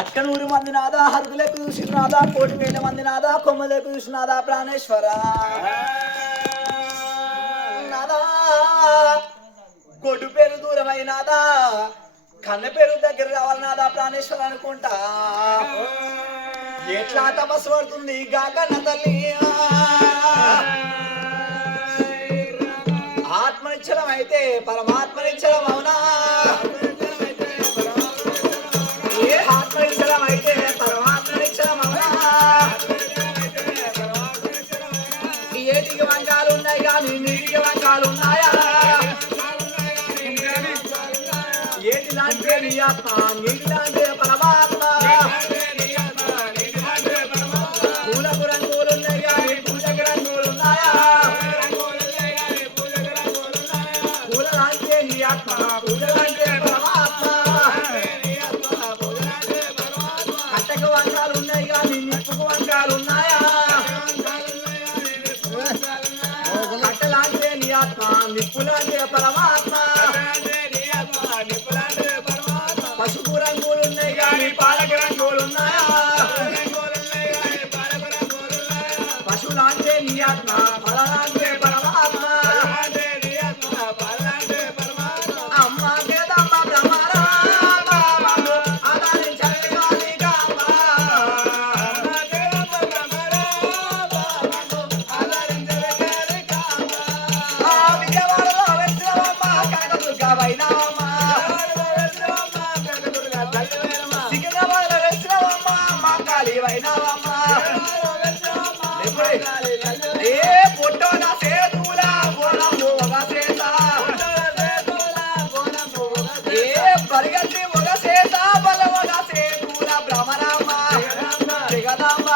అక్కనూరు మంది నాదా హరుకులకు చూసినాదా 1,000,000 మంది నాదా కొమ్మలకు చూసినాదా ప్రాణేశ్వర నాదా గొడ్డు పేరు దూరమైనాదా కన్న పేరు దగ్గర రావాలి నాదా ప్రాణేశ్వర అనుకుంటా ఎట్లా తపస్సు పడుతుంది గాకన్న తల్లి ఆత్మనిచ్చలం అయితే పరమాత్మనిచ్చలం అవునా ఏ ఆత్మనిచ్చలం అయితే పరమాత్మనిచ్చలం అవునా ఏటికి వంకాలు ఉన్నాయి కానీ నీటికి వంకాలు ఉన్నాయా ఏటి లాంటి నీ ఆత్మ నీటి లాంటి పరమాత్మ పూలకు రంగులు ఉన్నాయి కానీ పూజకి రంగులు ఉన్నాయా పూల లాంటి నీ ఆత్మ పూజ లాంటి పరమాత్మ కట్టకు వంకాలు ఉన్నాయి కానీ నిప్పుకు వంకాలు ఉన్నాయా కట్టలాంటి నీ ఆత్మ నిప్పులాంటి పరమాత్మ పసుపు రంగులు ఉన్నాయి కానీ పాలక రంగులు ఉన్నాయా పశువులాంటి నీ ఆత్మ ఫలాంటి పరమాత్మ అమ్మ వేదమ్మ బ్రహ్మరామ ఆదరించండి కాళికాంబ విజయవాడలో వెళ్తావమ్మ కనకదుర్గ వైనావమ్మ సికింద్రాబాద్లో వెళ్తావమ్మ మా కాళీ వైనావమ్మ ఏ పొట్టోన సేతుల గోనము ఒక సేత ఏ పరిగెత్తి ఒక సేత బల ఒక సేతుల భ్రమరామ జగదాంబ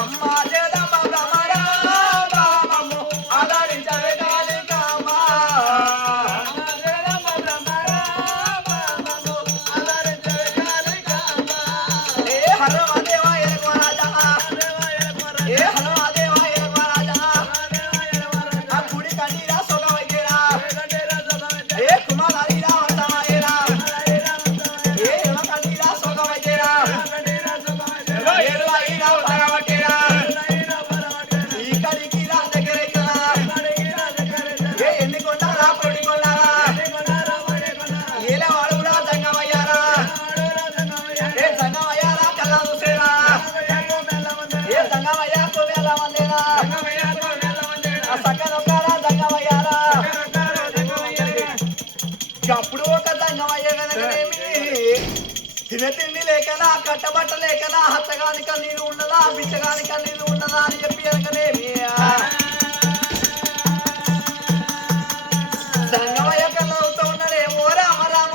అమ్మ జగదాంబ భ్రమరామ మమ్ము ఆదరించవే కాళికాంబ ఏ హరమదేవ ఎరగరాజా ఏ హరమదేవ ఎరగరాజా ఆ కుడి కన్నీరా సొగవైరా ఏ కుమారీరా వర్తమాయేరా ఏ ఎవ కన్నీరా సొగవైరా ఏరువైరా పరవటేరా ఈ కడికిరా దగ్గరేరా ఏ ఎన్ని కొండారా పొడి కొండారా ఏల వాడురా సంగమయ్యారా ఏ సంగమయ్యారా కల్లా చూసేరా ఏ సంగమయ్యా కోవేల మందేరా ఆ సక్కనొక్కరా సంగమయ్యారా అప్పుడు ఒక సంగమయ్య కనుకనేమి తిండి లేకనా కట్టబట్ట లేకనా హత్తగానిక నీరు ఉండదా బిచ్చగానిక నీరు ఉండదా అని చెప్పి కనుకనేమి సంగమయ్య కళ్ళవుతూ ఉన్నాడేమో రామ రామ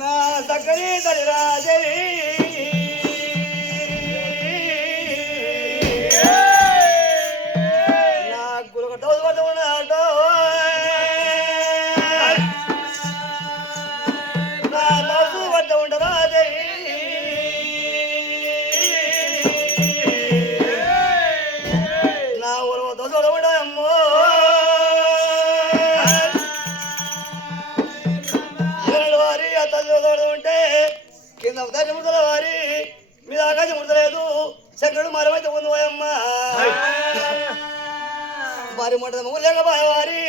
నా సక్కని తల్లి రాజరి నా గురుగడ్డ పడుతూ ఉన్నాడు నా మనసు పడ్డ ఉండరాజరి నా ఊరు దోసడ ఉండమ్మో వారి అతను ఉంటే కింద ఉదయం ముడతల వారి మీద ఆకాశం ముడతలేదు చక్కడు మరమైతే ఉంది పోయమ్మ వారి మొట్ట లేకపోయే వారి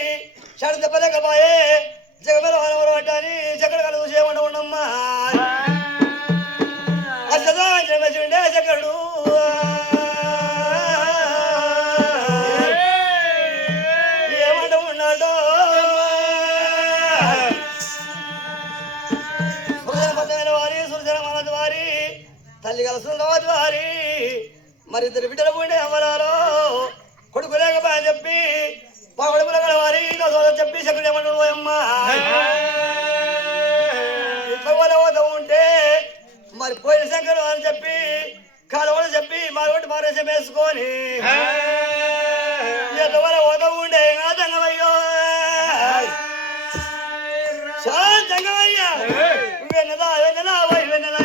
చెడు దెబ్బలేకపోయే జగమేర వనవరం పట్టాని చక్కడు కళ్ళు చూసి ఏమంట ఉండమ్మా అసలు ఉండే చక్కడు ఏమంట ఉన్నాడు సురజన వారి సురజన మనది వారి తల్లి కలుసున్నవాది వారి మరి ఇద్దరు బిడ్డలు ఉండే అమరాలో కొడుకు లేకపోయని చెప్పి పగడుపుల గల వారి చెప్పి చక్కడు ఏమంటాడు పోయమ్మ పోత ఉంటే మరి పోయిన శంకరు అని చెప్పి కాలువని చెప్పి మారొకటి మారేసి వేసుకొని పోత ఉండే జంగమయ్యో జంగమయ్య వెన్నదా వెన్నదా వై వెన్నదా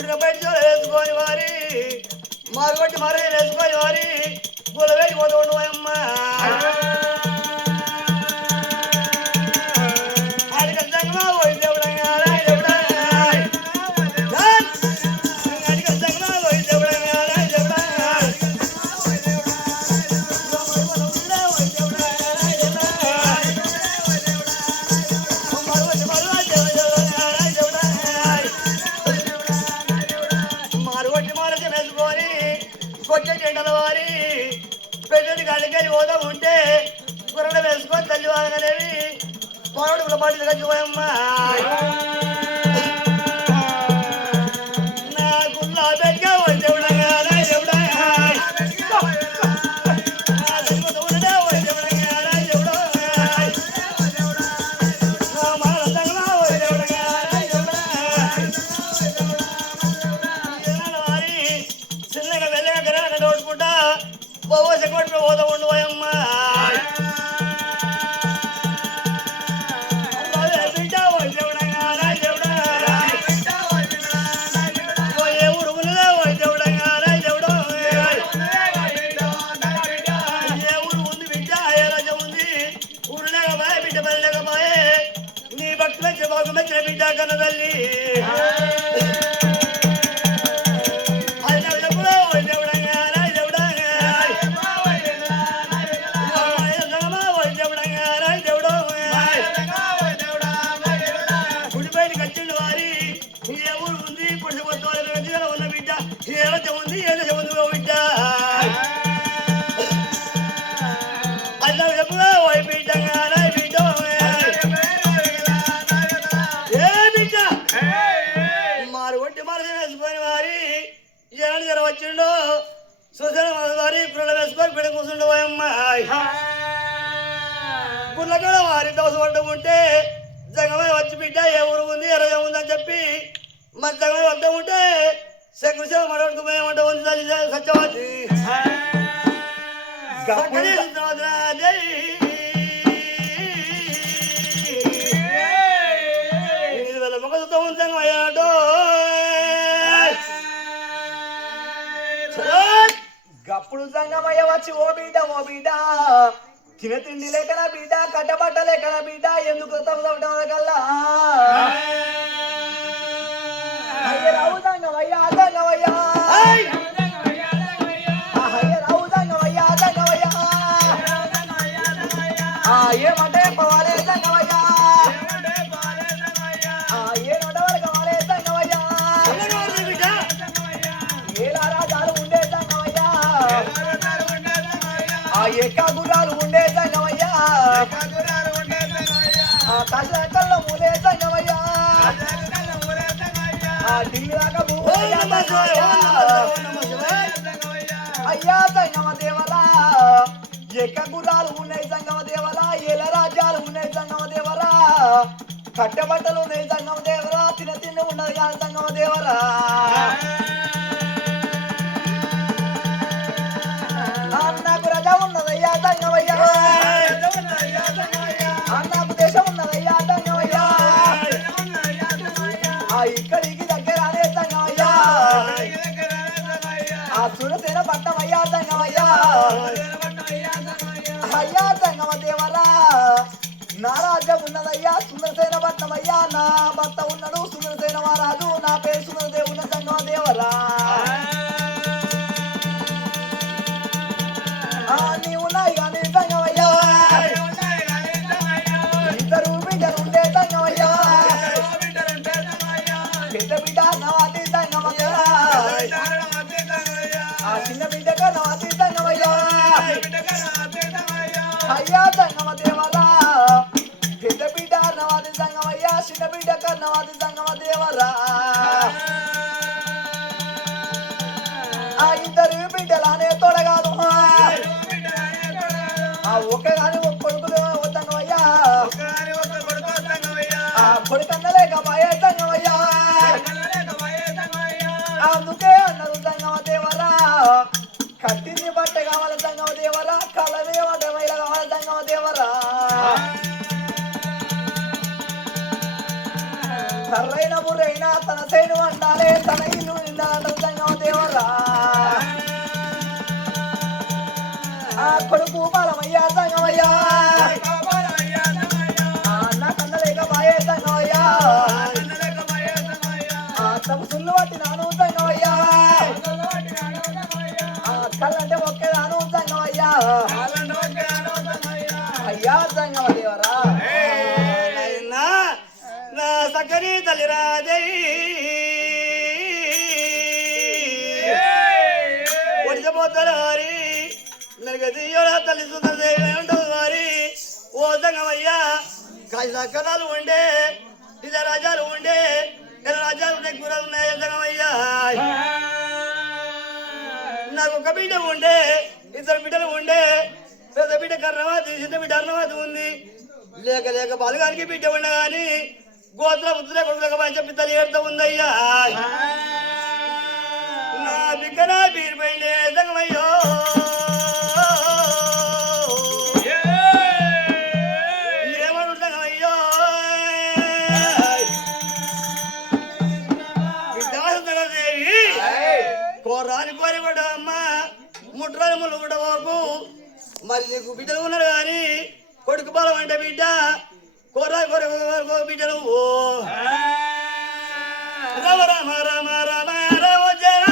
పుట్టిన బయట వేసుకొని వారి మారుబట్టి మరే వేసుకొని వారి గులవేడి పోతూ అమ్మ ఉంటే గుర్రడ వేసుకొని తల్లి వాగనేవి పౌరుడు పాటలు కచ్చిపోయమ్మా నా గుల్లా దగ్గర చిన్నగా వెళ్ళగా నోడుకుంటా పోసే కొట్టు పోతా ఉండు అమ్మా నీ భక్తుల బాగు మెచ్చిన బిడ్డ కన్నదల్లి ఉన్న బిడ్డ ఏదో ఉంది ఏదో ఉంది బిడ్డ అన్న బిడ్డ బిడ్డ మారుగొట్టి మరసం వేసుకొని వారి ఏడు జర వచ్చిండో సుసన వారి గుళ్ళ వేసుకొని బిడ్డ కూర్చుండు అమ్మాయి గుళ్ళ కూడా వారి దోశ పడ్డం ఉంటే జగమై వచ్చి బిడ్డ ఏ ఊరు ఉంది ఎరగ ఉందని చెప్పి మరి జగమై వద్ద ఉంటే శంకృష్ణ మడవడుకుపోయేమంట ఉంది సత్యవతి మొగతో ఉంచంగయ్యాడో గప్పుడు సంగమయ్య వచ్చి ఓ బిడ్డ తిన తిండి లేకనా బిడ్డ కట్టబట్ట లేకనా బిడ్డ ఎందుకు తప్పడం కల్లా అయ్య రావు సంగమయ్య సంగమయ్య ఏమంటే పోవాలే సంగమయ్య ఏ నోట వరకు కావాలే సంగమయ్య ఏలా రాజాలు ఉండే సంగమయ్య ఎక్క గుర్రాలు ఉండే సంగమయ్య తల్లి మూలే సంగమయ్య ఢిల్లీ దాకా అయ్యా సంగమ దేవరా ఎక్క గుర్రాలు ఉన్నాయి సంగమ దేవరా ఏల రాజ్యాలు ఉన్నాయి సంగమ దేవరా కట్టబట్టలు ఉన్నాయి సంగమ దేవరా తిండి ఉన్నది కాదు సంగమ దేవరా అన్నకు రజ ఉన్నదయ్యా సంగమయ్యా అన్నకు దేశం ఉన్నదయ్యా సంగమయ్యా ఇక్కడికి దగ్గరానే సంగమయ్యా ఆ సురసేన పట్టమయ్యా సంగమయ్యా అయ్యా సంగమ దేవరా నా రాజ్యం ఉన్నదయ్యా సుందరసేన పట్టమయ్యా నా భర్త ఉన్నాడు సుందరసేన మహారాజు నా పేరు సుందరదేవున్న సంగమ దేవరా నీవు ఉన్నాయి కానీ సంగమయ్యా ఇద్దరు బిడ్డలు ఉండే సంగమయ్యా పెద్ద బిడ్డ నవాతి సంగమయ్యా ఆ చిన్న బిడ్డగా నవాతి సంగమయ్యా అయ్యా సంగమ దేవరా పెద్ద బిడ్డ నవాది సంగమయ్యా చిన్న బిడ్డ కన్నవాది సంగమ దేవరా ఆ ఇద్దరు బిడ్డలానే తొడగాదు ఆ ఒక్కగాని ఒక్క కొడుకులు సంగమయ్యా ఆ కొడుకన్నలేక మాయే సంగమయ్యా అందుకే అన్నారు సంగమ దేవరా కట్టింది బట్ట కావాలి సంగమ దేవరా కళ్ళదే బట్ట మైల కావాలి సంగమ దేవరా సర్రైన బుర్రైనా తన సైను అండాలే తన ఇల్లు సుల్లు పట్టి నాను సంగమయ్యా కళ్ళంటే మొక్కేదాను సంగమయ్యా అయ్యా సంగమ దేవరా నాయనా నా సకరి తల్లిరాజై ఒడిపోతాడు వారి నరగదీయోడా తల్లి సుందరదేవి ఉండవు వారి ఓ సంగమయ్యా కాజాకరాలు ఉండే ఇద రాజాలు ఉండే ఇలా రాజాలు ఉండే గురాలు ఉన్నాయి సంగమయ్యా నాకు ఒక బిడ్డ ఉండే ఇద్దరు బిడ్డలు ఉండే పెద్ద బిడ్డ కర్ణవాది చిన్న బిడ్డ అర్ణవాది ఉంది లేక లేక బాలుగానికి బిడ్డ ఉండే కానీ గోత్ర ఉత్తరే కొడుకులకు చెప్పి తల్లి ఏడుతూ ఉందయ్యా నా బిగ్గర బీరిపోయిండే సంగమయ్యో ఏమడు సంగమయ్యో దేవి కోరాని కోరి కూడా అమ్మ ముట్రాని ముళ్ళు కూడా బాబు మరి నీకు బిడ్డలు ఉన్నారు కానీ కొడుకు బలం అంటే బిడ్డ కోరా కోరి బిడ్డలు రామ రామ రామ రామ రామ జయ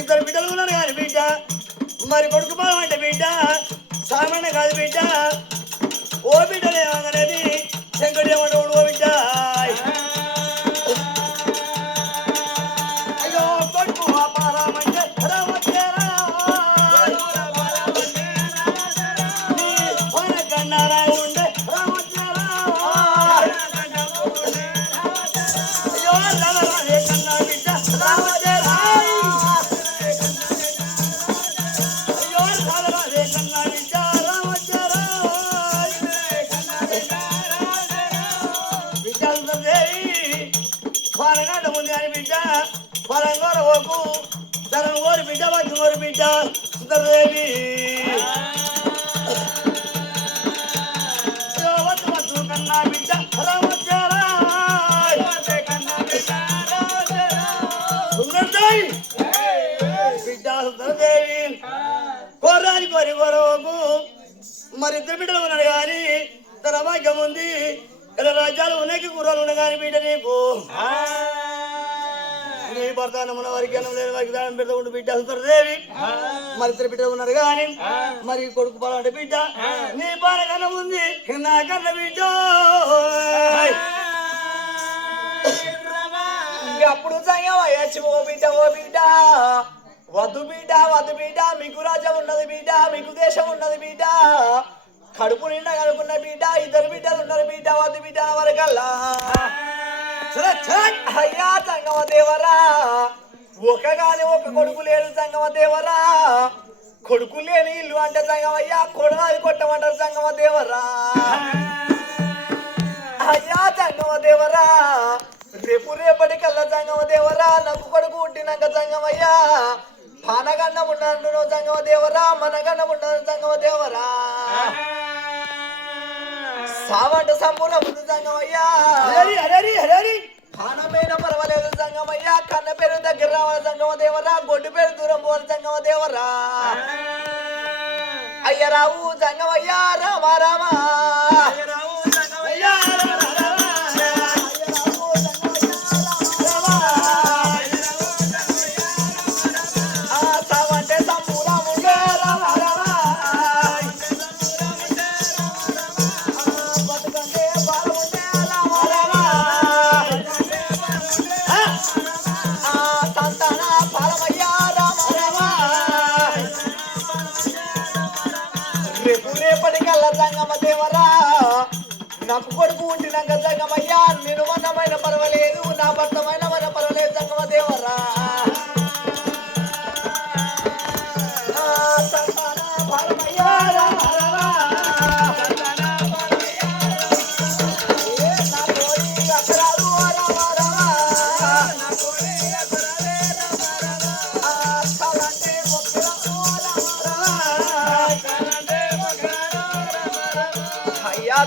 ఇద్దరు బిడ్డలు ఉన్నారు కానీ బిడ్డ మరి కొడుకు బాగా అంటే బిడ్డ సామాన్య కాదు బిడ్డ ఓ బిడ్డలే అనేది శంకరుడు ఏమంటాడు ఓ బిడ్డ అయ్యో కొడుకు పారామంటే కన్నారా ఉండే అయ్యో కన్నా బిడ్డ ముందు అని బిడ్డ పరంగోర ఓకు ధరం ఓరి బిడ్డ వచ్చి ఓరి బిడ్డ సుందరదేవి కన్నా బిడ్డ సుందరదేవి బిడ్డ సుందరదేవి కోరాని కోరి కోరవకు మరి ఇద్దరు బిడ్డలు ఉన్నాడు కానీ తన భాగ్యం ఉంది ఇలా రాజ్యాలు ఉన్నాయి గుర్రాలు ఉన్నాయి కానీ బిడ్డ నీకు నీ భర్తానమున వారికి అన్నం లేని వారికి దానం పెడతా ఉండి బిడ్డ సుందరదేవి మరి ఇద్దరు బిడ్డలు ఉన్నారు కానీ మరి కొడుకు పాలంటే బిడ్డ నీ బాల కన్నం ఉంది నా కన్న బిడ్డ అప్పుడు సంగమయ్యచ్చు ఓ బిడ్డ వద్దు బిడ్డ మీకు రాజ్యం ఉన్నది బిడ్డ మీకు దేశం ఉన్నది బిడ్డ కడుపు నిండా కనుకున్న బిడ్డ ఇద్దరు బిడ్డలు ఉన్నారు బిడ్డ వద్దు బిడ్డ వరకల్లా అయ్యా సంగమ దేవరా ఒక కొడుకు లేడు సంగమ దేవరా కొడుకు లేని ఇల్లు అంటే సంగమయ్యా కొడనాది కొట్టమంటారు సంగమ దేవరా అయ్యా సంగమ దేవరా రేపటి కల్లా సంగమ దేవరా నాకు కొడుకు పుట్టినాక సంగమయ్యా పానగన్నం ఉన్నాను సంగమ దేవరా మనగన్నం ఉన్నాను సంగమ దేవరా సావంట సంపూర్ణ ముందు సంగమయ్యా పానమైన పర్వాలేదు సంగమయ్యా కన్న పేరు దగ్గర రావాలి సంగమ దేవరా గొడ్డు పేరు దూరం పోవాలి సంగమ దేవరా అయ్యరావు సంగమయ్యా రామా రామా సంగమ దేవరా నాకు కొడుకు ఉండినాక సంగమయ్యా నేను వన్నమైన పర్వాలేదు నా భర్తమైన మన పర్వాలేదు సంగమ దేవరా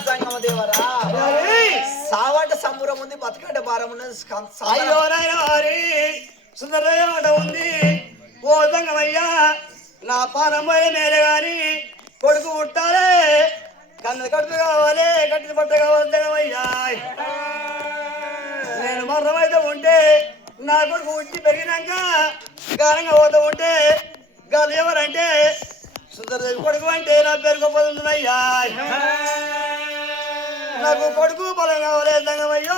సంగమ దేవరా సావంట సంబురం ఉంది బతకంటే భారం ఉన్నది అయ్యో నాయన వారి సుందరయ్య మాట ఉంది ఓ సంగమయ్యా నా పానమ్మాయి మేలే గాని కొడుకు పుట్టాలే కన్ను కట్టు కావాలి కట్టిన పట్ట కావాలి సంగమయ్యా నేను మరణమైతే ఉంటే నా కొడుకు ఉచ్చి పెరిగినాక గానంగా పోతూ ఉంటే గాలు ఎవరంటే సుందరదేవి కొడుకు అంటే నా పేరు గొప్పదుంటున్నాయ్యా నాకు కొడుకు బలం కావాలి సంగమయ్యో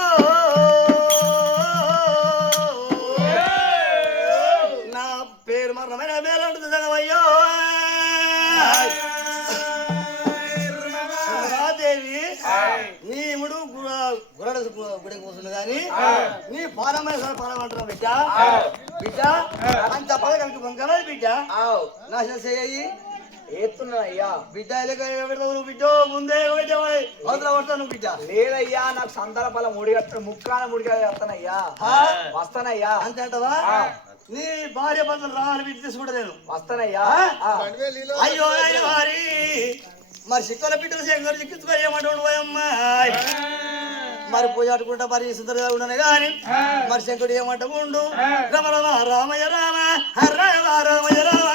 నా పేరు మరణమైన మేలంటుంది సంగమయ్యో దేవి నీ ఇముడు గురడ గుడి కూర్చుంది కానీ నీ పాలమైన సార్ పాలం అంటున్నావు బిడ్డ బిడ్డ అంత పదకలికి పొంగలది బిడ్డ నాశనం చేయి ఏతున్నయ్యా బిడ్డ పెడతావు బిడ్డ ముందే అవతల పడతావు నువ్వు బిడ్డ లేదయ్యా నాకు సంతాన ఫలం ముడిగట్టు ముక్కాన ముడిగేస్తానయ్యా వస్తానయ్యా అంతే అంటవా నీ భార్య భర్తలు రావాలి బిడ్డ తీసుకుంటా నేను వస్తానయ్యా అయ్యో అయ్యో వారి మరి సిక్కుల బిడ్డలు శంకర్ చిక్కించుకొని ఏమంటాడు అమ్మాయి మరి పూజ ఆడుకుంటా మరి సుందరగా ఉండను కానీ మరి శంకరుడు ఏమంటా ఉండు రమ రమ రామయ్య రామ రామ రామయ్య రామ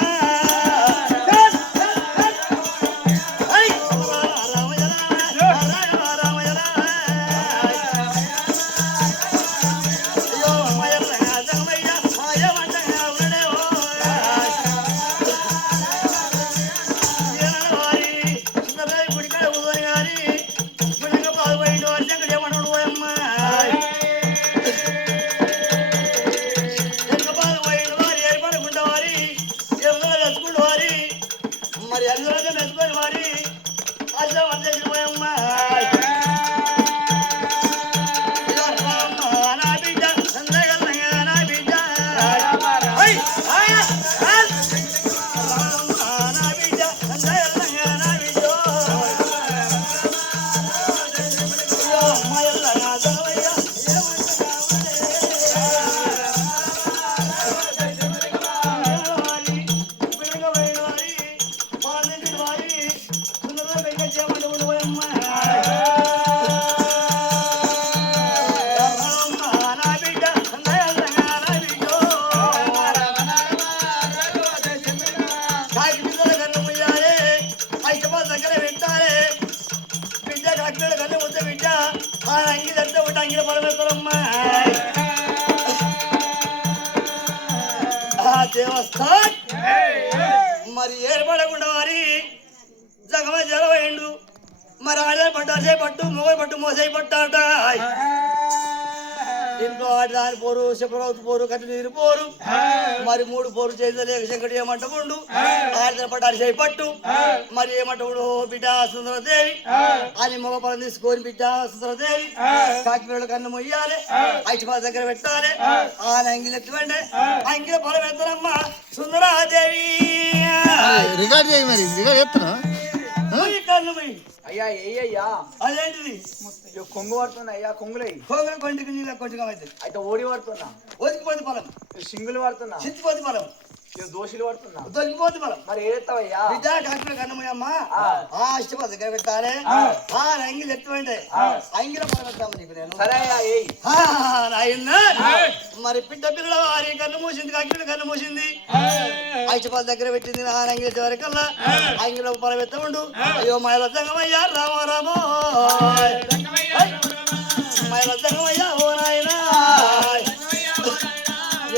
మరి అందరూ మెచ్చుకొని మరి ఆశ పోయమ్మా నా బిడ్డ నా బిడ్డ దేవస్థాన్ మరి ఏర్పడకుండా వారి జగమ జలవేండు మరి ఆడే పట్టాసే పట్టు మొగ పట్టు మోసే పట్టాట ఇంట్లో ఆడదాని పోరు చెప్పరవుతు పోరు కట్టి నీరు పోరు మరి 3 పోరు చేసేలేక శంకటి ఏమంట ఉండు ఆడదాని పట్టాలి చేయి పట్టు మరి ఏమంట ఉండు బిడ్డ సుందరదేవి అని మగ పొలం తీసుకొని బిడ్డ సుందరదేవి కాకిపిల్లల కన్ను మొయ్యాలి ఐటిపాల దగ్గర పెట్టాలి ఆ అంగిలు ఎత్తువండి అంగిల పొలం ఎత్తనమ్మా సుందరాదేవి రికార్డ్ చేయి మరి రికార్డ్ చేస్తున్నా కన్ను మొయ్యి అయ్యా ఏయ్యా అదేంటిది కొంగు పడుతున్నా అయ్యా కొంగులై కోగల కొంటికి నీళ్ళ కొంటిగా అయితే ఓడి పడుతున్నా ఒదికిపోతే పొలం సింగులు పడుతున్నా చిత్తిపోతే పొలం దోషులు పడుతున్నా దొరికిపోతే పొలం మరి ఏస్తావయ్యా బిడ్డ కాకిపిల్ల కన్నమయ్యమ్మ ఇష్టపడ దగ్గర పెట్టాలి అంగిలు ఎత్తువండి అంగిల పొలం పెడతాము నీకు నేను సరే అయ్యా ఏయ్ నాయన మరి బిడ్డ పిల్లల వారి కన్ను మూసింది కాకిపిల్ల కన్ను మూసింది ఐచపాల దగ్గర పెట్టింది నా అంగిలి వరకల్లా అంగిలో పొలం ఎత్త ఉండు అయ్యో మైల సంగమయ్యా రామ రామో మైల సంగమయ్యా ఓ నాయన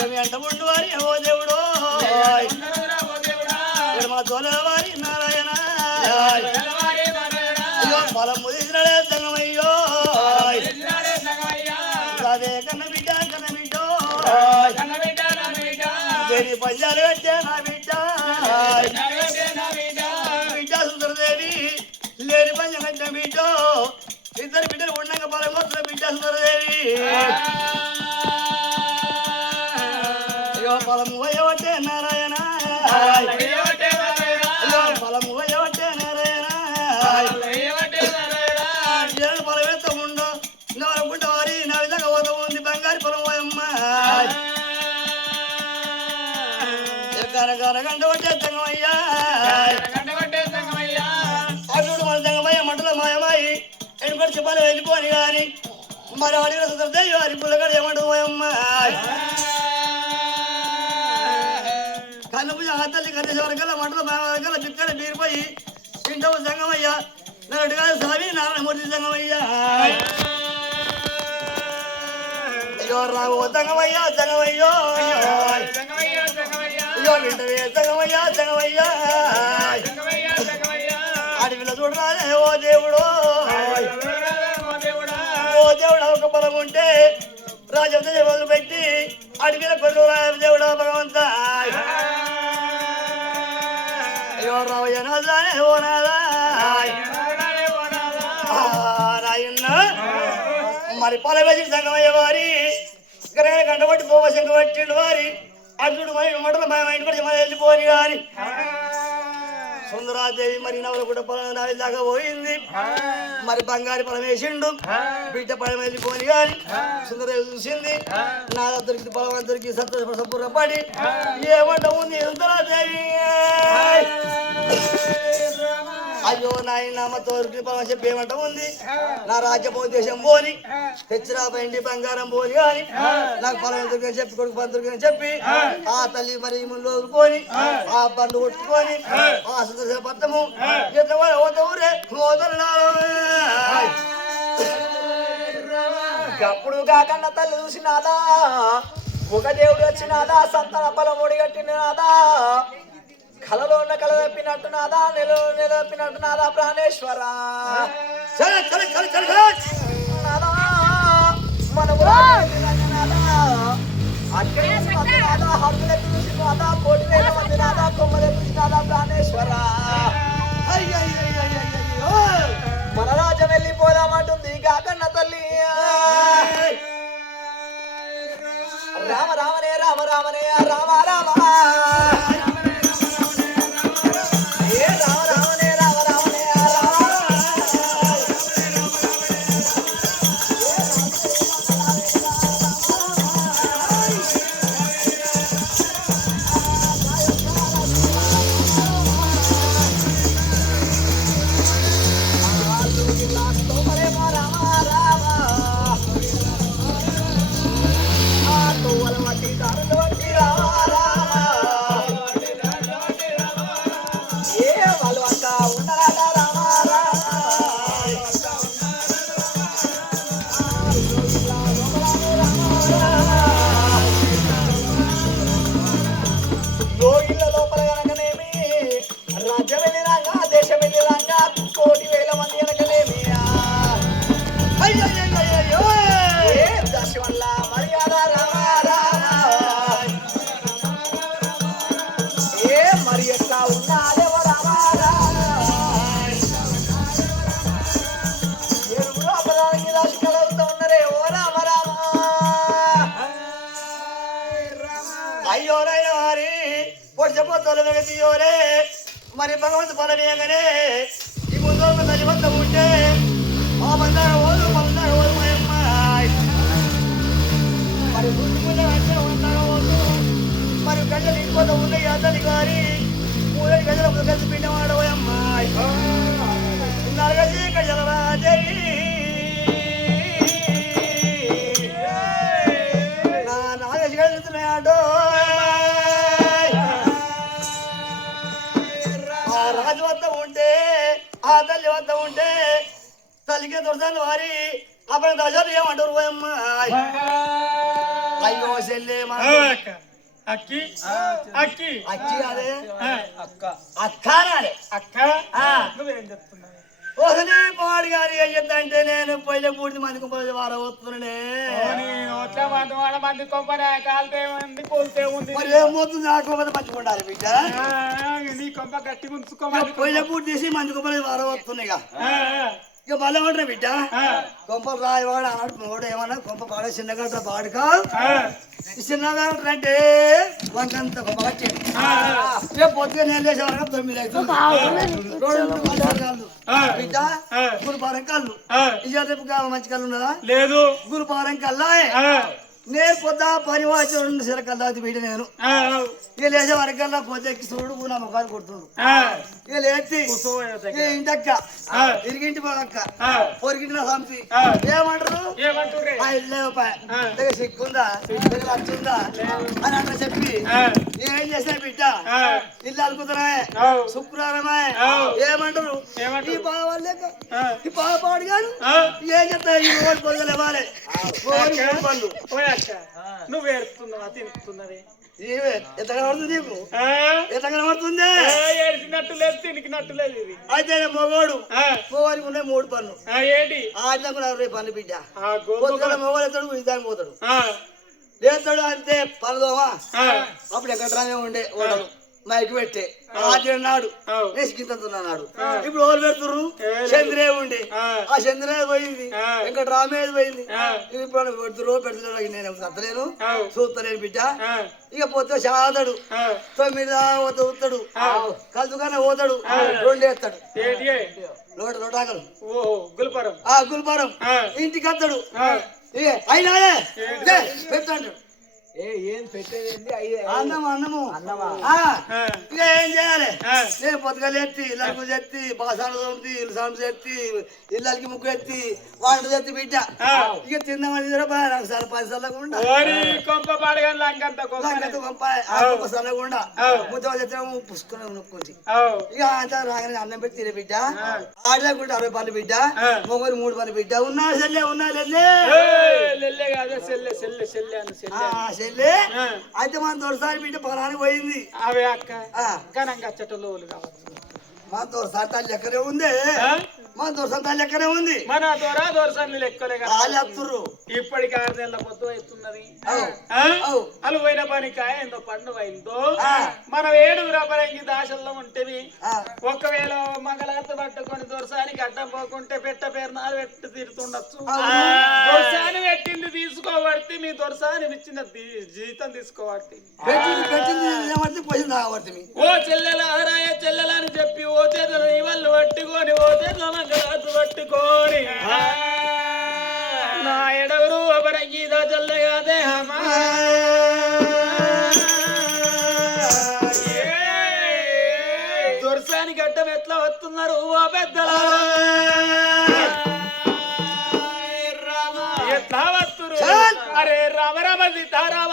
ఏమి అంట ఉండు వారి ఓ దేవుడు మా తోల వారి నారాయణ అయ్యో పొలం ముదిసినాడే సంగమయ్యో అదే కన్న బిడ్డ దేని పంజాలు పెట్టే నా బిడ్డ బిడ్డ సుందరదేవి లేని అయ్యో ఫలము వయవటే నారాయణ అయ్యో ఫలము వయవటే నారాయణ ఏడు ఫలవేత్త ఉండో నవరకుంట వారి నా విధంగా పోత ఉంది బంగారు పొలం పోయమ్మ గంట కొట్టే సంగమయ్యా అటుడు మన సంగమయ్య మంటల మాయమాయి ఎనుకొచ్చి చెప్పాలి వెళ్ళిపోని కానీ మరి అడిగిన సుందరదేవి వారి పుల్లగడ ఏమంటూ పోయమ్మ కన్ను పూజ తల్లి కన్నేశ్వరం కల్లా మంటల మాయమాల బిక్కడ బీరిపోయి ఇంటవు సంగమయ్య నడుగా స్వామి నారాయణమూర్తి సంగమయ్య అయ్యో రావు సంగమయ్య సంగమయ్యో అయ్యో వింటవే సంగమయ్య సంగమయ్య అడవిలో చూడరాదే ఓ దేవుడు ఓ దేవుడు ఒక పొలం ఉంటే రాజంత మొదలు పెట్టి అడవిలో కొడు దేవుడు భగవంత అయ్యో రావయ్య నాదానే ఓ నాదా రాయన్న మరి పొలవేసి సంగమయ్య వారి గంటబట్టి పోవ శంఖ పట్టిండు వారి అర్జుడు మరి మటలు మా ఇంటి కూడా మనం వెళ్ళిపోని కానీ సుందరాదేవి మరి నవలు కూడా పొలం దాకా పోయింది మరి బంగారు పొలం వేసిండు బిడ్డ పొలం వెళ్ళిపోని కానీ సుందరదేవి చూసింది నా దొరికి పొలం దొరికి సంపూర్ణపడి ఏమంట ఉంది సుందరాదేవి అయ్యో నాయన తోరికి పొలం చెప్పి ఏమంట ఉంది నా రాజ్యపోదేశం పోని తెచ్చిరా బండి బంగారం పోని కానీ నాకు పొలం దొరికని చెప్పి కొడుకు పని దొరికని చెప్పి ఆ తల్లి మరి రోజుకొని ఆ బండు కొట్టుకొని ఆ సుందర పత్తము ఊరే అప్పుడు కాకన్న తల్లి చూసినాదా ఒక దేవుడు వచ్చినాదా సంతాన బలం ఒడిగట్టినాదా కలలో ఉన్న కల తప్పినట్టు నాదా నిలపినట్టు నాదా ప్రాణేశ్వర నాదా మనము అక్కడి నాదా హక్కులెత్తి చూసినాదా 1,000 మంది నాదా కొమ్మలెత్తి చూసినాదా ప్రాణేశ్వర మన రాజ్యం వెళ్ళిపోదామంటుంది కాకన్న తల్లి రామ రామనే రామ రామనే రామ రామ అయ్యోరైన వారి పొడిచపోతోలే మరి భగవంతు పలనీయగానే ఈ ముందు తల్లి వద్ద ఉంటే ఆ మందార ఓదు అమ్మాయి మరి ముందు ఓదు మరి గంటలు ఇంకోత ఉన్నాయి అతని గారి 3 గంటల కలిసి పిండవాడు అమ్మాయి నరగసి గజలరాదేవి నా నాగసి గడుతున్నాడు ఆ రాజు వద్ద ఉంటే ఆ తల్లి వద్ద ఉంటే తల్లికి దొరసాను వారి అప్పుడు దశలు ఏమంటారు అమ్మాయి అయ్యో చెల్లె అక్కి అక్కి అచ్చి అదే అక్క అక్క నాడే అక్క నువ్వేం చెప్తున్నావు? ఒకనే పాడు గారి అయ్యద్దంటే నేను పొయ్యి పూర్తి మందికి పొయ్యి వారం వస్తున్నానే నోట్ల మంది వాళ్ళ మంది కొంపనే కాలితే ఉంది కూలితే ఉంది మరి ఏమవుతుంది నాకు మంచిగా ఉండాలి బిడ్డ నీ కొంప గట్టి ఉంచుకోమని పొయ్యి పూర్తి తీసి మందికి పొయ్యి వారం వస్తున్నాయి ఇక మళ్ళీ ఏమంటారు బిడ్డ కొంపలు రాయవాడు అన్నాడు మొగడు ఏమన్నా కొంప పాడ చిన్నగంట పాడుక చిన్నగా అంటే వంకంత కొంప కట్టేది ఇక పొద్దుగా నేను లేచే వరకు 9 అవుతుంది బిడ్డ గురుపారం కళ్ళు ఇక రేపు మంచి కళ్ళు ఉన్నదా లేదు గురుపారం కల్లా నేను పొద్దు పని వచ్చి 2 సిర కల్లా బిడ్డ నేను ఇక లేచే వరకల్లా పొద్దు ఎక్కి చూడు నా ముఖాలు కొడుతుండు ఇక లేచి ఇంటక్క ఇరిగింటి పోగక్క పొరిగింటి నా సంసి ఏమంటారు సిగ్గుందా లచ్చుందా అని అట్లా చెప్పి ఏం చేసా బిడ్డ ఇల్లు అనుకుతున్నామే శుక్రవారమే ఏమంటారు ఈ బాధ వాళ్ళే ఈ బాధ పాడు కాదు ఏం చెప్తా ఈ రోజు పొద్దులు ఇవ్వాలి పళ్ళు నువ్వు ఏడుతున్నావా తింటున్నది ఎంత కనబడుతుంది నీకు ఎంత కనబడుతుంది ఏడిసినట్టు లేదు తినికినట్టు లేదు ఇది అయితే మొగోడు మొగోడికి ఉన్నాయి 3 పనులు ఏంటి ఆటలకు 40 పనులు బిడ్డ పొద్దున మొగోడు ఎత్తాడు ఇదానికి పోతాడు లేస్తాడు అంతే పనుదోమా అప్పుడు ఎక్కడ రానే ఉండే ఓడలు మైక్ పెట్టే ఆడినాడు నేసికింతున్నాడు ఇప్పుడు ఎవరు పెడుతుర్రు చంద్రే ఉండే ఆ చంద్రే పోయింది ఇంకా రామేది పోయింది ఇప్పుడు పెడుతురు పెడుతున్నారు నేను అత్తలేను చూస్తలేను బిడ్డ ఇక పోతే చాదడు 9 ఊతాడు కలుదుగానే పోతాడు 2 వేస్తాడు లోటాకలు గుల్పారం ఇంటికి వస్తాడు అయినా పెడతాడు ఏం పెట్టేది అన్నము ఇక ఏం చేయాలి నేను పొద్దుగలు ఎత్తి ఇళ్ళకు ఎత్తి బాసాలు తోమితి ఇల్లు సాము ఎత్తి ఇళ్ళకి ముగ్గు ఎత్తి వంట ఎత్తి బిడ్డ ఇక తిందామని నాకు సార్ 10 సల్లకుండా సల్లకుండా ముద్ద ఎత్తిన పుష్కరం నొక్కుంది ఇక అంతా రాగానే అన్నం పెట్టి తినే బిడ్డ ఆడలేకుంటే 60 పనులు బిడ్డ మొగలు 3 పనులు బిడ్డ ఉన్నా చెల్లె ఉన్నా చెల్లె అయితే మన దొరసారి బిడ్డ పొలానికి పోయింది అవే అక్క ఘనంగా చెట్టులో కావచ్చు మన దొరసారి తల్లి ఎక్కడే ఉంది మన దొరసారి తల్లి ఎక్కడే ఉంది మన దొరసాన్ని లెక్కలే వాళ్ళు ఇప్పటికి 6 నెలల పొద్దు అవుతున్నది అలు పోయిన పనికి ఏందో పండుగ అయిందో మనం 7 రూపాయలకి దాశల్లో ఉంటేవి ఒకవేళ మంగళార్త పట్టుకొని దొరసానికి అడ్డం పోకుంటే పెట్ట పేరు నాలు పెట్టి తీరుతుండొచ్చు దొరసాని పెట్టింది తీసుకోబడితే మీ దొరసాని ఇచ్చిన జీతం తీసుకోబట్టి ఓ చెల్లెలారాయ చెల్లెలా అని చెప్పి ఓ చేతులు ఇవళ్ళు పట్టుకొని ఓ చేతుల మంగళార్త పట్టుకొని నా ఎడవరు గీత చల్లగాదే దొరసాని గడ్డం ఎట్లా వస్తున్నారు ఓ పెద్దలా ఎట్లా వస్తురు అరే రామ రామ సీతారామ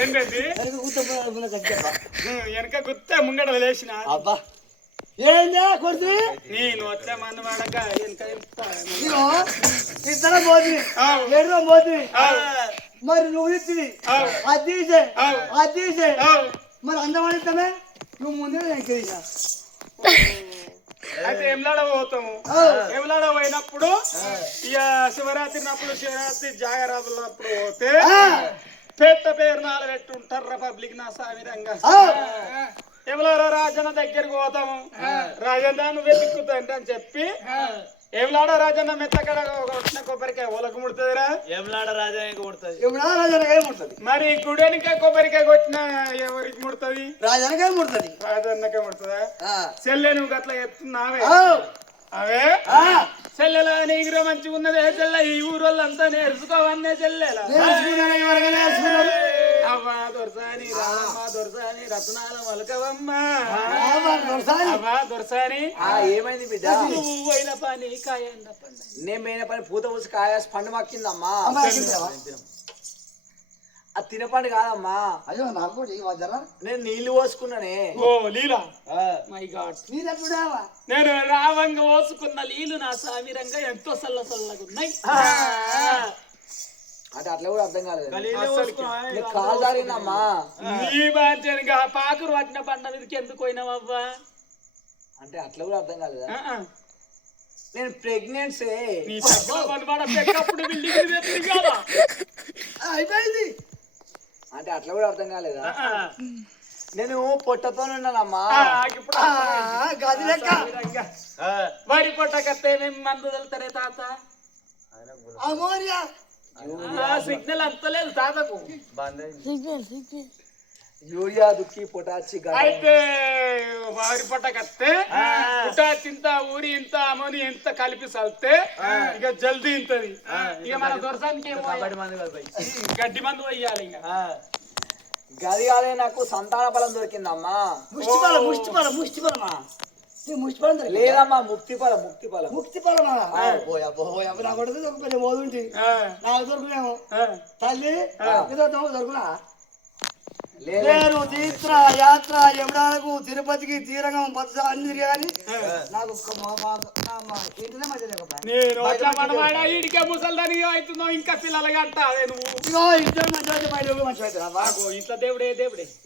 ఏంటండి వెనక కూర్చోబోతున్నా కట్టబ్బా వెనక గుత్త ముంగడ లేచిన అబ్బా ఏందా కొడుతుంది నేను వచ్చే మంది వాడక వెనక ఇదిగో ఇద్దరం పోతుంది ఏడుగా పోతుంది మరి నువ్వు ఇచ్చింది అది తీసే మరి అందమాడిస్తామే నువ్వు ముందే ఎక్కించా అయితే ఎమ్లాడ పోతాము ఎమ్లాడ పోయినప్పుడు ఇక శివరాత్రి శివరాత్రి జాగరాత్రులప్పుడు పోతే పెట్ట పేరు నాలబెట్టుంటారు పబ్లిక్ నా సామిరంగా ఎవలారా రాజన్న దగ్గరికి పోతాము రాజన్న నువ్వే దిక్కుతాంటే అని చెప్పి ఎవలాడ రాజన్న మెత్తకడ కొట్టిన కొబ్బరికాయ ఒలకు ముడుతుందిరా ఏమలాడ రాజానికి కొడుతుంది రాజానికే ముడుతుంది మరి గుడెనికే కొబ్బరికాయ కొట్టిన ఎవరికి ముడుతుంది రాజానికే ముడుతుంది రాజన్నకే ముడుతుందా చెల్లె నువ్వు అట్లా చెప్తున్నావే అవే చెల్లెలా నీకు మంచిగా ఉన్నదే చెల్లె ఈ ఊరోళ్ళంతా నేర్చుకోవన్నే చెల్లెలా అవ్వా దొరసాని రామమ్మ దొరసాని రత్నాల మలకవమ్మ అవ్వా దొరసాని ఏమైంది బిడ్డ నువ్వు పోయిన పని కాయ నేను పోయిన పని పూత పూసి కాయ పండు మక్కిందమ్మా అది తినపండు కాదమ్మా అయ్యో నాకు జరా నేను నీళ్లు పోసుకున్నానే ఓ లీలా మై గాడ్ నీళ్ళెప్పుడావా నేను రావంగా పోసుకున్న నీళ్లు నా సామిరంగా ఎంతో సల్లగా ఉన్నాయి అంటే అట్లా కూడా అర్థం కాలేదు కాలు జారిందమ్మా నీ బాధ్యతగా పాకురు పట్టిన పంట మీదకి ఎందుకు పోయినావవ్వా అంటే అట్లా కూడా అర్థం కాలేదా నేను ప్రెగ్నెన్సీ నీ పెక్కప్పుడు బిల్డింగ్ కదా అయిపోయింది అంటే అట్లా కూడా అర్థం కాలేదా నేను పొట్టతో ఉన్నానమ్మా గది లెక్క వరి పొట్ట కత్తే మందు వెళ్తారే తాత అమోరియా సిగ్నల్ అంతలేదు తాతకు యూరియా దుక్కి పొటాచి అయితే వరి పొట్ట కత్తే పొటాచి ఇంత ఊరి ఇంత అమోని ఎంత కలిపి చల్తే ఇక జల్దీ ఇంతది ఇక మన దొరసానికి గడ్డి మందు వేయాలి ఇంకా గది కాదే నాకు సంతాన బలం దొరికిందమ్మా ముష్టిఫలమా లేదమ్మా ముక్తి ఫలం ముక్తిఫలమా పోయా నా కొడుకు దొరికిపోయి పోదుంటి నాకు దొరుకునేమో తల్లి దొరుకునా నేను తీర్థ యాత్ర యమునాలకు తిరుపతికి తీరంగం బస్సు అన్ని తిరిగాని నాకు ఇంటినే మధ్య లేకపోయా ఇడికే ముసల్దానికి అవుతున్నావు ఇంకా పిల్లలుగా అంటావే నువ్వు ఇంట్లో మంచి ఇంట్లో దేవుడే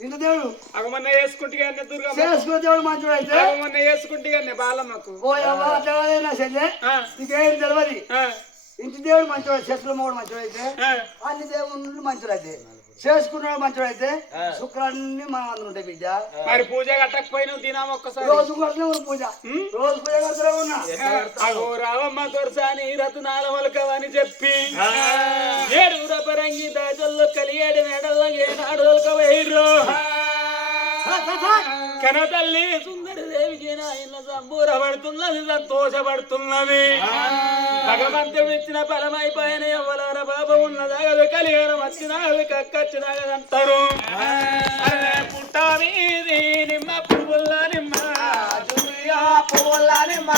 ఇంట్లో దేవుడు అగ మొన్న వేసుకుంటే దుర్గా చేసుకున్న దేవుడు మంచివాడు అయితే మొన్న వేసుకుంటే బాలమ్మకు నా చెల్లె నీకేం తెలియదు ఇంటి దేవుడు మంచివాడు చెట్లు మూడు మంచివాడు అయితే అన్ని దేవుళ్ళు మంచివాడు అయితే చేసుకున్నాడు మంచివాడు అయితే శుక్రాన్ని మనం అందరూ ఉంటాయి బిడ్డ మరి పూజ కట్టకపోయినా తినాము ఒక్కసారి రోజు కట్టిన పూజ రోజు పూజ కడుతూనే ఉన్నా అగో రావమ్మ దొరసాని రత్నాల మొలకవని చెప్పి ఏడుగుర పరంగి దాజల్లో కలియేడు మేడల్లో ఏనాడు వేయరు కన తల్లి సుందరి దేవికి నాయన సంబూరపడుతున్నది సంతోషపడుతున్నది భగవంతుడు ఇచ్చిన ఫలమైపోయిన ఎవరైనా బాబు ఉన్నదా అవి కలియడం వచ్చినా అవి కక్కచ్చినాగంటారు పుట్ట మీది నిమ్మ పువ్వుల నిమ్మ పువ్వుల నిమ్మ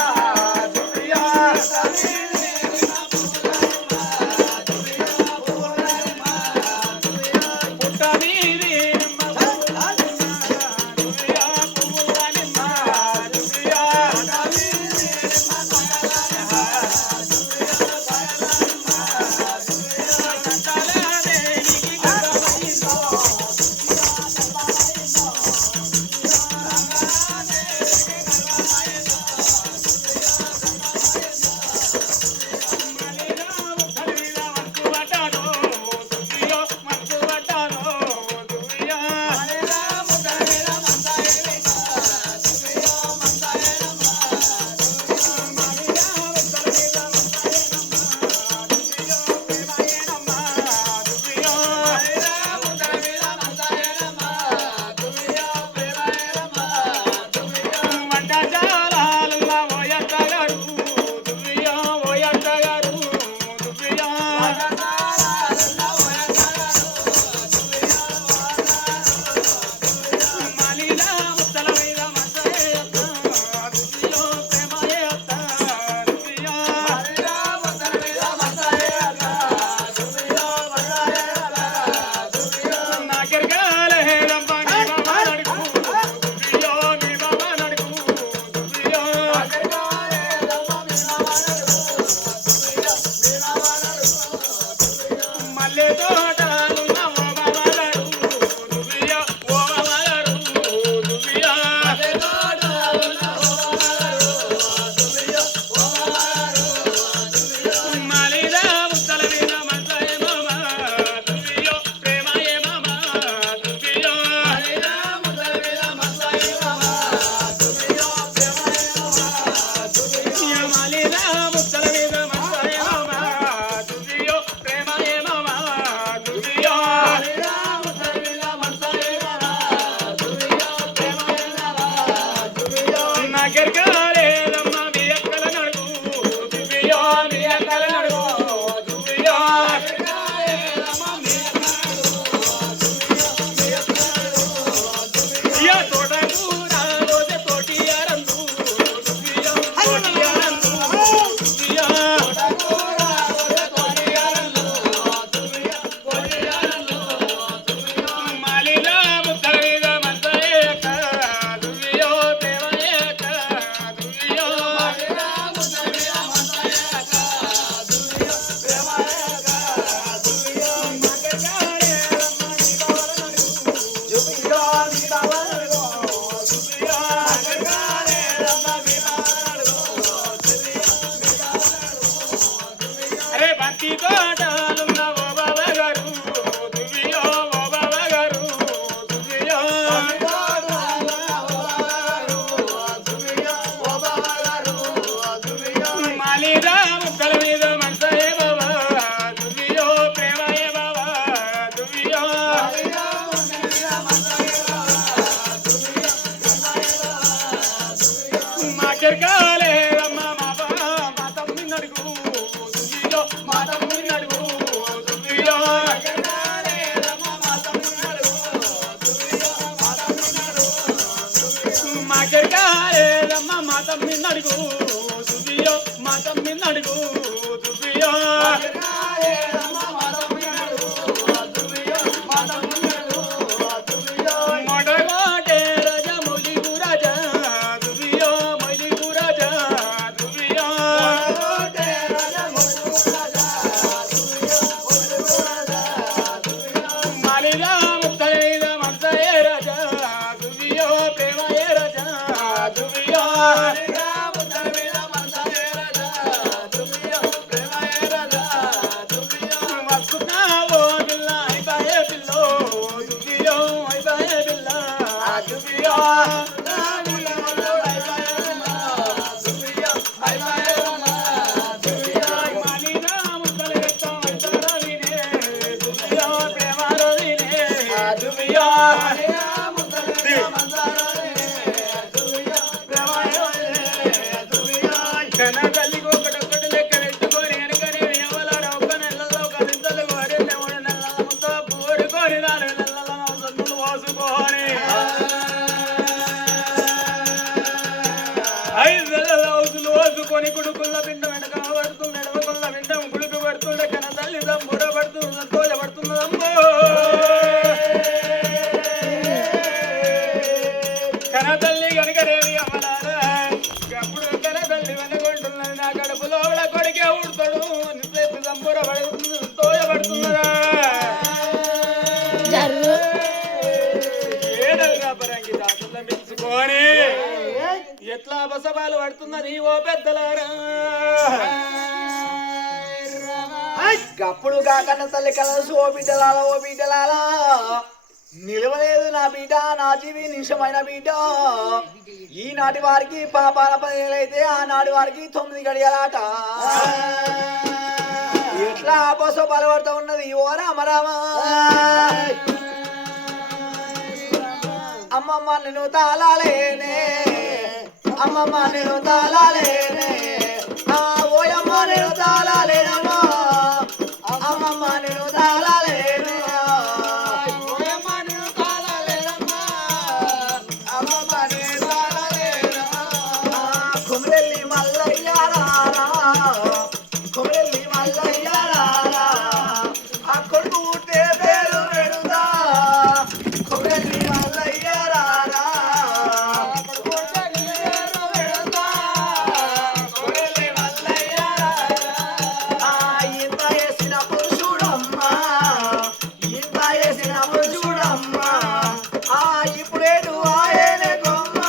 తమ్మిని అడుగు దువ్వియో మా తమ్మిని అడుగు దువ్వియో మొడగోటే రాజా మొలిగు రాజా దువ్వియో మొలిగు రాజా దువ్వియో మాలిగా ముత్తైద మంతయే రాజా దువ్వియో ప్రేమయే రాజా దువ్వియో మక్కున్నావో బిల్ల అయిపాయే పిల్లో దువ్వియో అయిపాయే బిల్ల దువ్వియో మాలిగా ముత్తల రక్తం అంతరా వినే దువ్వియో ప్రేమలో వినే దువ్వియో కన తల్లికి ఒకటొక్కటి లెక్క పెట్టుకొని వెనుకనే ఎవలాడ ఒక్క నెలలో కదింతలు కోరి మూడు నెలల ముద్ద పూడుకొని 4 నెలల సందులు పోసుకొని 5 నెలల ఔసులు పోసుకొని కుడుకుల్ల పిండ వెనక పడుతుంది ఎడవకుల్ల పిండం కుడుకు పడుతుండే కన తల్లి దమ్ముడ పడుతుంది సంతోషపడుతున్నదమ్మో కన తల్లి కనుకరేమి అమలారా అప్పుడు కన తల్లి వెనకొంటున్నది నా కడుపులో కొడికే ఊడతాడు నిప్పు సంబుర పడుతుంది తోయబడుతున్నదా ఏడలుగా పరంగి దాసుల మెచ్చుకొని ఎట్లా బసబాలు పడుతున్నది ఓ పెద్దలారా గప్పుడు కాకన్న తల్లి కలసు ఓ బిడ్డలాల నిలవలేదు నా బిడ్డ నా జీవి నిమిషమైన బిడ్డ ఈనాటి వారికి పాపాల 10 అయితే ఆనాటి వారికి 9 గడియలాట ఎట్లా ఆపసో బలపడుతూ ఉన్నది ఓ రామరామ అమ్మమ్మ నేను తాళాలేనే అమ్మమ్మ నేను తాళాలేనే ఓయమ్మ నేను తాళాలేనమ్మా అమ్మమ్మ నేను తాళాలేనే కొమరెల్లి మల్లయ్య ఆ కొడుకు ఉంటే పేరు పెడుతా కొమరెల్లి మల్లయ్య ఇంత వేసిన పురుషుడమ్మా ఇంత వేసిన పురుషుడమ్మా ఇప్పుడేడు ఆయనే కొమ్మ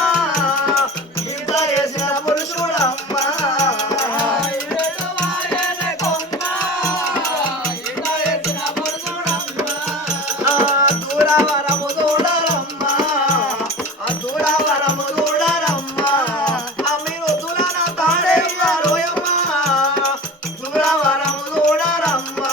ఇంత వేసిన పురుషుడమ్మా దూరవరము దూడరమ్మా దూరవరము దూడరమ్మా మీరు దులన తాడేవారోయమ్మా దూరవరము దూడరమ్మా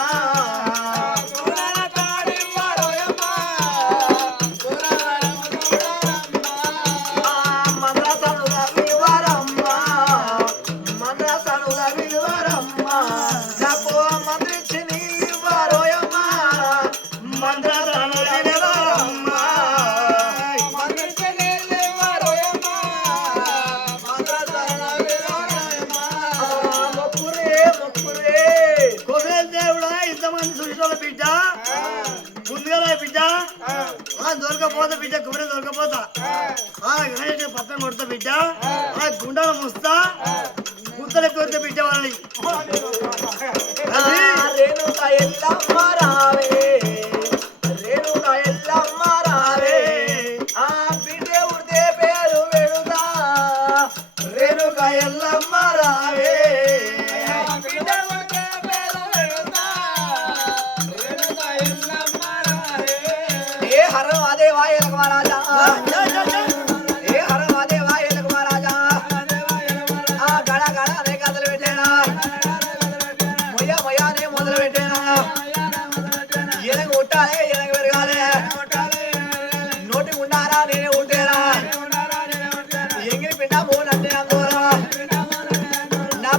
మంద్రసనుల విలువరమ్మా మంద్రసనుల విలువరమ్మా నాకు మంత్రించి నీవారోయమ్మా మంద్రసనుల విలువరమ్మా మంత్రించి నీవారోయమ్మా మంద్రసనుల విలువరమ్మా మొక్కురే కోసేల దేవుడా ఇంతమంది సుష్టుల బిడ్డ ముందుగా బిడ్డ దొరకపోతా బిడ్డ కుమరే దొరకపోతా గణేష్ పక్కన కొడతా బిడ్డ గుండాల ముస్తా గుంతలు కొడితే బిడ్డ వాళ్ళని రేణుక ఎల్లమ్మ రావే రేణుక ఎల్లమ్మ రావే బిడ్డ ఉడితే పేరు పెడుతా రేణుక ఎల్లమ్మ రావే బిడ్డ ఉడితే పేరు పెడుతా రేణుక ఎల్లమ్మ రావే ఏ హర మహాదేవా ఎలక మహారాజా ఏ హర మహాదేవా ఎలక మహారాజా గడ గడ అనే కథలు పెట్టేనా మొయ్యనే మొదలు పెట్టేనా ఎనగ ఉంటాలే ఎనగ పెరగాలే నోటి ఉండారా నేనే ఉంటేనా ఎంగిలి పిండా మోనంటే అందోరా నా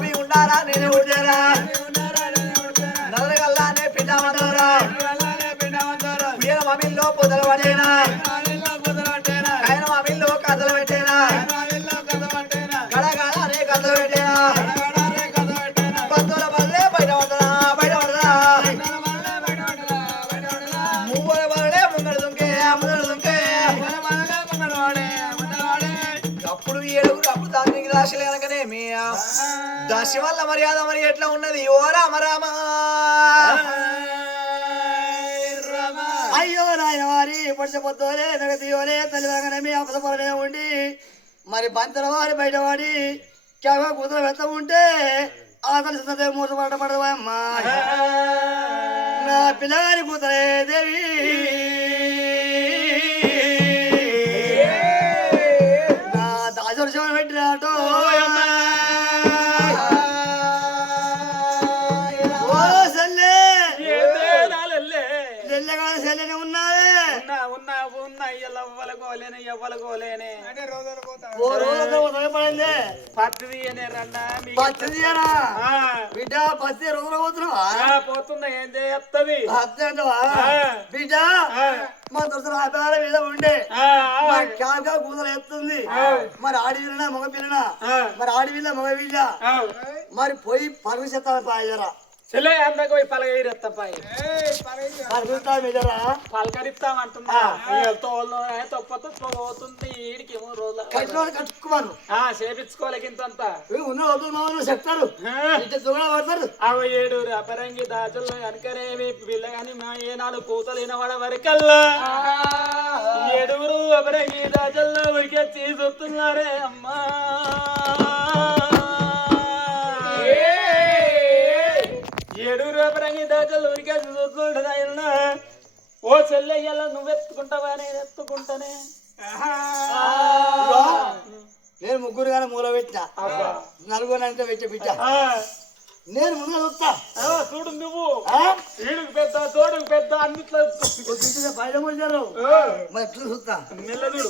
స్వామి దాసి వల్ల మర్యాద మరి ఎట్లా ఉన్నది ఓ రామ రామ అయ్యో నాయన వారి పొడిచపోతోలే నగతీయోలే తల్లిదండ్రులే మీ అపసపరనే ఉండి మరి బంతల వారి బయటవాడి కేవలం కూతురు వెళ్తూ ఉంటే ఆకలి సందే మూసపడ పడదు అమ్మా నా పిల్లగారి కూతురే దేవి నా దాసరు శివన పెట్టినాటో ఓ సెల్లే సెల్లెగాని సెల్లెనే ఉన్నావే ఎవ్వలగోలేనే ఓ రోజు పడింది పత్తి పచ్చిదియనా బిడ్డ పచ్చి రోజులు పోతున్నావా పోతున్నా ఏం చేస్తుంది పచ్చి అంటవా బిడ్డ మా దొరసలు ఆపాల మీద ఉండే మా కాక కూతురు ఎత్తుంది మరి ఆడి పిల్లనా మగ పిల్లనా మరి ఆడి పిల్ల మగ పిల్ల మరి పోయి పరుగు చెత్తాను పాయరా చెల్లె అందరికి పోయి పలగైరెత్తపాయి పరుగుతా మీదరా పలకరిస్తామంటున్నా తోలు తొప్పతో పోతుంది ఈడికేమో రోజు కట్టిన కట్టుకున్నాను చేపించుకోలేక ఇంతంత ఉన్న వద్దు మామూలు చెప్తారు దొంగ పడతారు అవ ఏడు అపరంగి దాచుల్లో కనుకనేమి పిల్ల కానీ మా ఏ నాలుగు కూతలు వినవాడ వరకల్లా ఏడుగురు అపరంగి దాచుల్లో ఉరికెచ్చి చూస్తున్నారే అమ్మా ఏడుగురు అపరంగి దాచుల్లో ఉరికెచ్చి చూస్తుంటది ఆయన ఓ చెల్లెయ్యాల నువ్వెత్తుకుంటావా నేను ఎత్తుకుంటానే నేను ముగ్గురు గానే మూల పెట్టిన నలుగురు అంటే పెట్టే బిడ్డ నేను ముందు చూస్తా చూడు నువ్వు ఈడుకు పెద్ద తోడుకు పెద్ద అన్నిట్లో బయట వచ్చారు మరి ఎట్లా చూస్తా మెల్లదుడు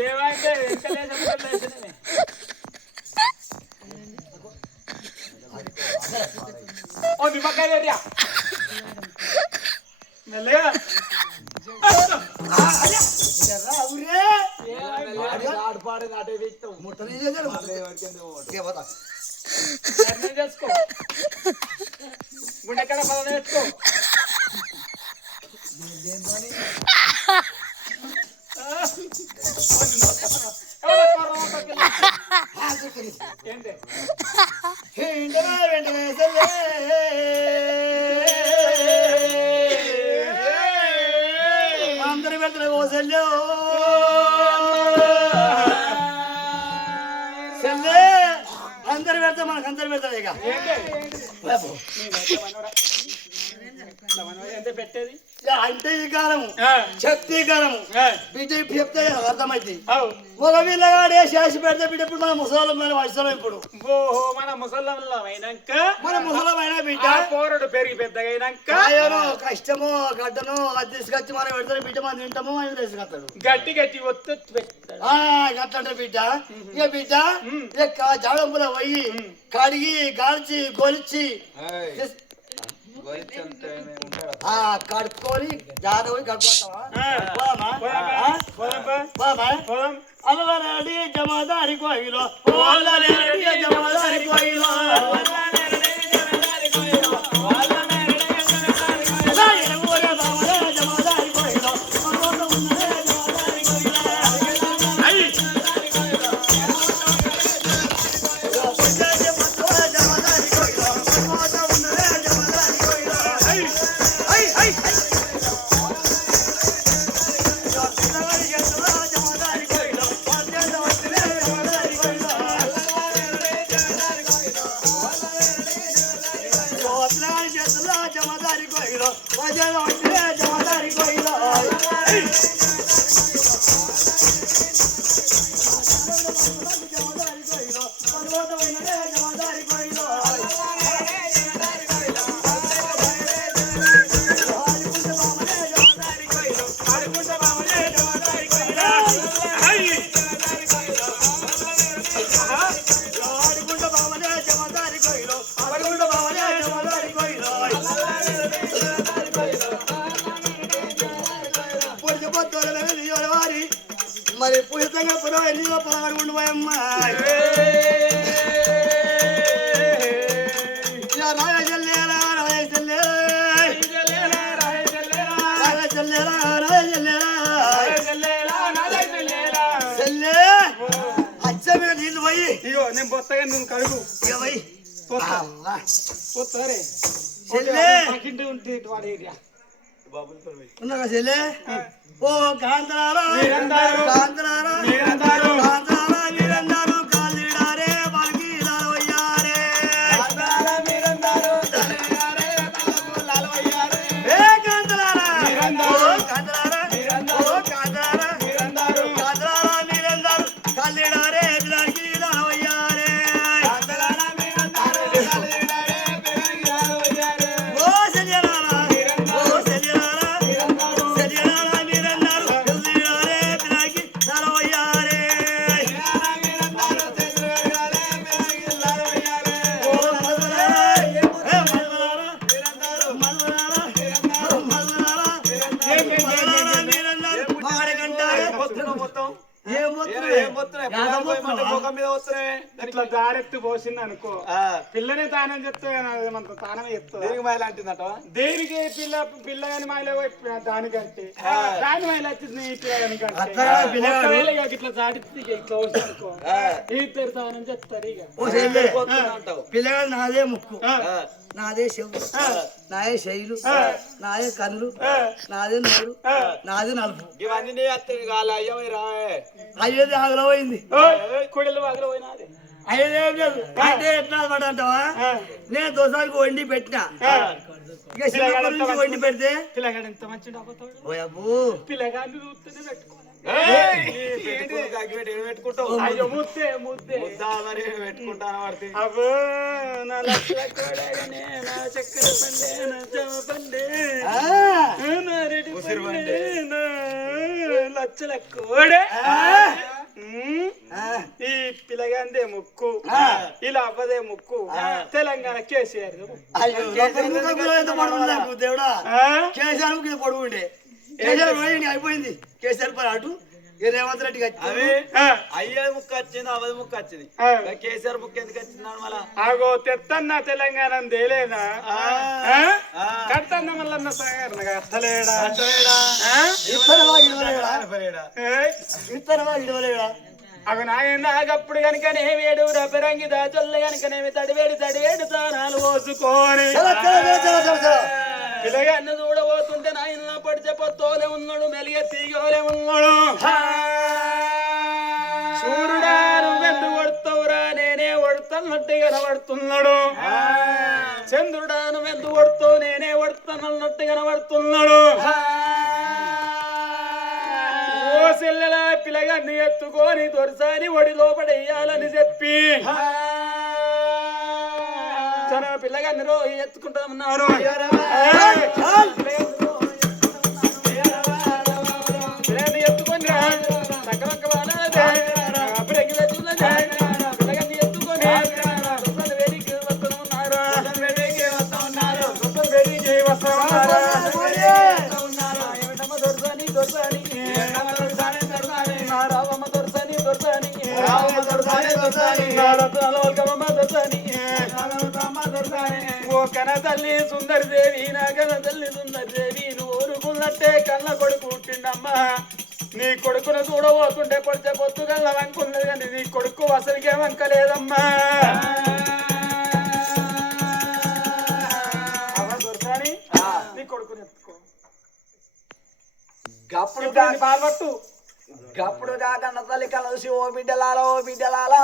ఏమైతే ఓ నిమ్మకాయ మెల్లగా చేసుకో గుండెక్కడ పదం నేర్చుకో ఏంటి అందరి పెడతారు ఓ సెల్లె సెల్లె అందరు పెడతా మనకు అందరు పెడతారు ఇక ఎంత పెట్టేది అంటే ఈ కాలము శక్తి కాలము బిడ్డ చెప్తే అర్థమైంది అవు ఒక వీళ్ళగాడే చేసి పెడితే బిడ్డ ఇప్పుడు మన ముసలం మన వయసులో ఇప్పుడు ఓహో మన ముసలంలో అయినాక మన ముసలమైన బిడ్డ పోరడు పెరిగి పెద్దగా అయినాక కాయను కష్టము గడ్డను అది తీసుకొచ్చి మనం పెడతారు బిడ్డ మనం తింటాము మనం తీసుకొస్తాడు గట్టి గట్టి ఒత్తి పెడతాడు గట్లంటే బిడ్డ ఇక బిడ్డ జాడంపుల పోయి కడిగి కాల్చి గొలిచి కడుక్కొని జాడవి కడుపుతావా అల్లరెడ్డి జమాదారి కోయిలో జమాదారి కోయిలో జమాదారి కోయిలో జమాదారి కోయిలో జమాదారి కోయిలో మరి పుస్తకంగా పొడవ ఎన్నిలో పొలగాడు ఉండిపోయమ్మా రాయ చెల్లెరా రాయ చెల్లె నేను బొత్తగా నువ్వు కడుగు ఏమై పోతారే చెల్లె పక్కింటి ఉంటే వాడు ఏరియా ఉన్నారా చెల్లె ఓ కాంతరారా మీరందరూ కాంతరారా మీరందరూ కాంతరారా మీరందరూ కాలిడారే బల్కి లాలవయ్యారే కాంతరారా మీరందరూ తలయారే తలయారే ఏ కాంతరారా మీరందరూ ఓ కాంతరారా ఓ కాంతరారా మీరందరూ కాంతరారా మీరందరూ కాలిడారే బల్కి లాలవయ్యారే కాంతరారా మీరందరూ తలయారే తలయారే ఓ సెలియరారా ఓ సెలియరారా సెలియరారా మీరందరూ కాలిడారే బల్కి లాలవయ్యారే ఇట్లా జారెత్తి పోసింది అనుకో పిల్లనే తానం చెప్తే మనకు తానమే చెప్తుంది దేనికి పిల్ల కాని మాయలో దానికంటే దాని మాయలు వచ్చింది ఈ పిల్లగానికంటే ఒకవేళ ఇక ఇట్లా జాడితే ఇట్లా వస్తుంది అనుకో ఇద్దరు తానం చెప్తారు ఇక పిల్లగాడు నాదే ముక్కు నాదే చెవు నాదే శైలు నాదే కళ్ళు నాదే నోరు నాదే నలుపు ఇవన్నీ అయ్యేది ఆగలపోయింది కొడలు వాగలు పోయినాది అయ్యేదేం లేదు అంటే ఎట్లా అనమాట అంటావా నేను దోసానికి వండి పెట్టినా ఇక చిన్నప్పటి నుంచి వండి పెడితే పిల్లగాడు ఎంత మంచి డబ్బుతాడు ఓ అబ్బో పిల్లగాడిని చూస్తేనే పెట్టుకోవాలి పెట్టుకుంటావు అయ్యో ముద్దే ముద్దే అబ్బో నా లక్షల కోడగానే నా చక్కెర పండే నా జమ పండే నా రెడ్డి పండే నా లక్షల కోడే ఈ పిల్లగాందే ముక్కు ఇలా అవ్వదే ముక్కు తెలంగాణ కేసీఆర్ అయ్యో ఎంత పొడవు నాకు దేవుడా కేసీఆర్ కింద పొడవు ఉండే కేసీఆర్ పోయింది అయిపోయింది కేసీఆర్ పని అటు ఈ రేవంత్ రెడ్డికి వచ్చింది అయ్యే ముక్క వచ్చింది అవది ముక్క వచ్చింది కేసీఆర్ ముక్క ఎందుకు వచ్చింది మళ్ళా ఆగో తెత్తన్న తెలంగాణ తేలేదా కట్టన్న మల్లన్న సాగర్ అత్తలేడా ఇత్తనమా ఇడవలేడా అవి నాగప్పుడు కనుకనేమి ఏడు రబ్బరంగి దాచొల్ల కనుకనేమి తడివేడి తానాలు పోసుకోని పిల్లగాన్ని చూడబోతుంటే నాయన పడితే పొత్తోలే ఉన్నాడు మెలిగే తీగోలే ఉన్నాడు సూర్యుడా నువ్వెందు కొడుతావురా నేనే కొడుతున్నట్టు కనబడుతున్నాడు చంద్రుడా నువ్వెందు కొడుతావు నేనే కొడుతున్నట్టు కనబడుతున్నాడు ఓ సెల్లెల పిల్లగాన్ని ఎత్తుకొని దొరసాని ఒడి లోపడేయాలని చెప్పి తన పిల్లగాన్ని రోజు ఎత్తుకుంటా ఉన్నారు ఎత్తుకొని చక్కమక్క అప్పుడెక్కి పిల్లగాన్ని ఎత్తుకొని వేడికి వస్తున్నారు దొరసాని రావమ్మ దొరసాని ఓ కన తల్లి సుందరిదేవి నా కన తల్లి సుందరిదేవి నువ్వు ఊరుకున్నట్టే కళ్ళ కొడుకు పుట్టిండమ్మా నీ కొడుకును చూడబోతుంటే పొడితే పొత్తు కళ్ళ వంకున్నది కానీ నీ కొడుకు అసలుకే వంకలేదమ్మా దొరసాని నీ కొడుకుని ఎత్తుకో పాల్పట్టు గప్పుడు కాకన్న తల్లి కలిసి ఓ బిడ్డలాలా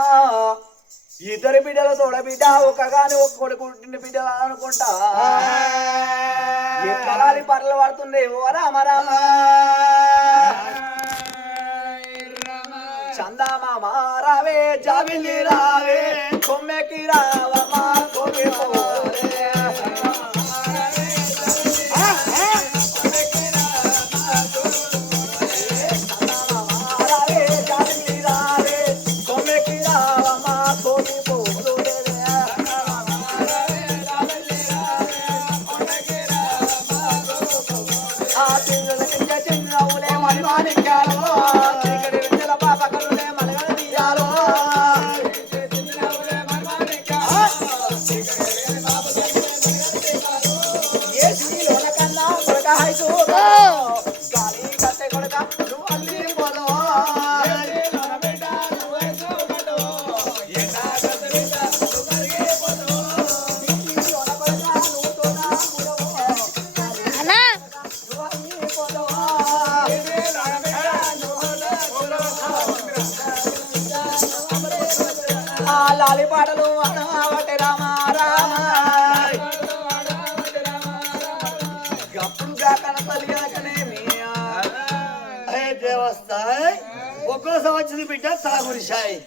ఇద్దరు బిడ్డల తోడ బిడ్డ ఒక్కగాని ఒక్క కొడుకు పుట్టిన బిడ్డలా అనుకుంటా ఎక్కడాలి పర్లు పడుతుంది ఓ రామ రామ చందమామ రావే జాబిల్లి రావే కొమ్మెకి రావమ్మా కొమ్మె లాలి పాటలు వాడవటే రామ రామ అప్పుడు కాకన తల్లి కాకనేమి దేవస్థాయి ఒక్కో సంవత్సరం బిడ్డ సాగురి షాయి